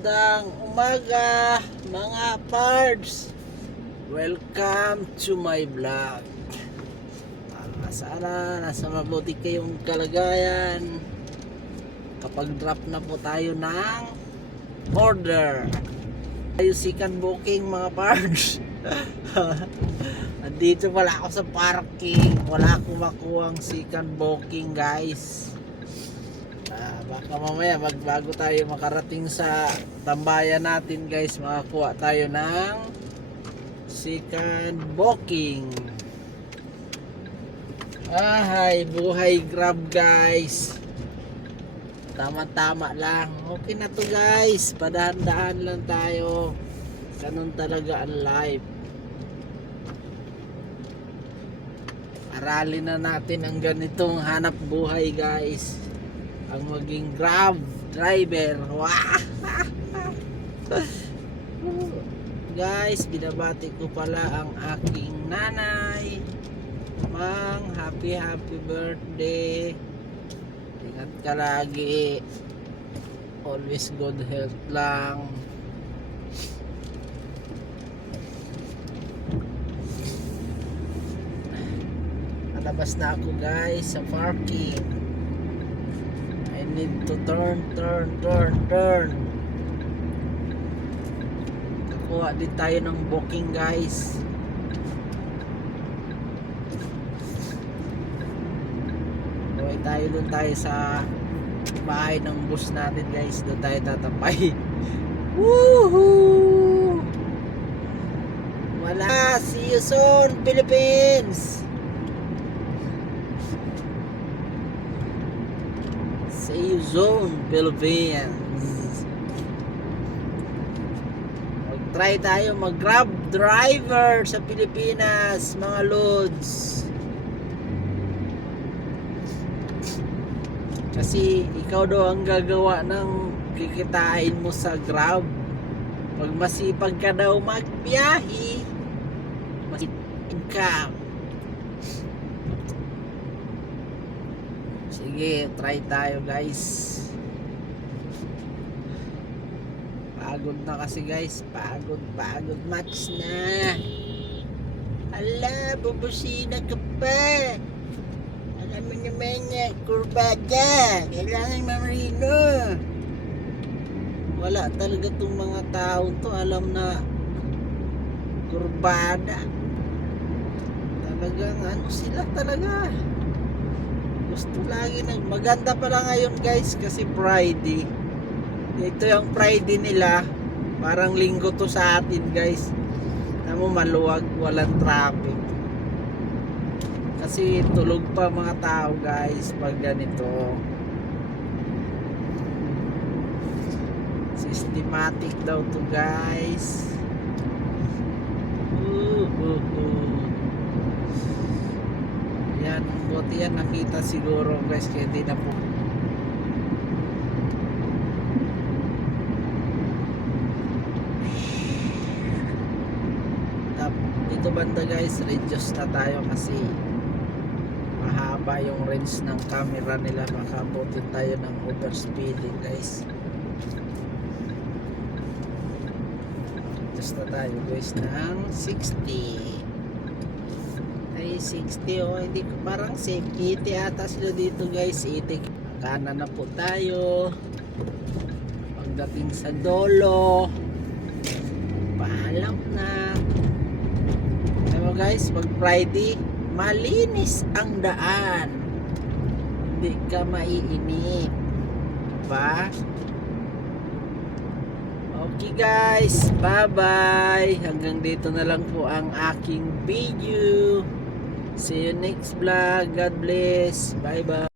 Magandang umaga mga pards. Welcome to my vlog. Sana nasa mabuti kayong kalagayan. Kapag drop na po tayo ng order. Tayo second booking mga pards. Andito pala ako sa parking. Wala akong makuhang second booking guys. Baka mamaya magbago tayo makarating sa tambayan natin guys, makakuha tayo ng second booking. Ay, buhay Grab guys. Tama-tama lang. Okay na to guys. Padahan-dahan lang tayo. Ganun talaga ang life. Aralin na natin ang ganitong hanap buhay guys. Ang maging Grab driver. Wow! Guys, binabati ko pala ang aking nanay. Mang, happy birthday. Ingat ka lagi. Always good health lang. Alabas na ako guys sa parking. I need to turn. Nakuha din tayo ng booking guys. Doon tayo sa bahay ng bus natin guys. Doon tayo tatapay. Woohoo! Wala, see you soon Philippines. See you soon Philippines. Mag-try tayo mag-Grab driver sa Pilipinas mga lods. Kasi ikaw daw ang gagawa ng kikitain mo sa Grab. Pag masipag ka daw magbiyahe, masipag income. Sige, try tayo guys. Pagod na kasi guys. Pagod match na. Ala, bubusina ka pa. Alam mo naman niya, kurbada. Kailangan mamarino. Wala talaga tong mga tao to. Alam na kurbada. Talagang ano sila talaga. Gusto lagi maganda pala ngayon guys kasi Friday. Ito yung Friday nila. Parang linggo to sa atin guys. Alam mo maluwag, walang traffic. Kasi tulog pa mga tao guys pag ganito. Systematic daw to guys. Yan, buti yan nakita siguro guys kaya di na po. Dito banda guys, reduce na tayo kasi mahaba yung range ng camera nila, makabutin tayo ng overspeeding guys. Reduce na tayo guys ng 60. 60 o hindi ko parang safe 80 ata sila dito guys. 80 kanan na po tayo pagdating sa Dolo. Paalam na. Alam mo guys, pag Friday malinis ang daan, hindi ka maiinip ba? Okay guys, bye bye. Hanggang dito na lang po ang aking video. See you next vlog. God bless. Bye bye.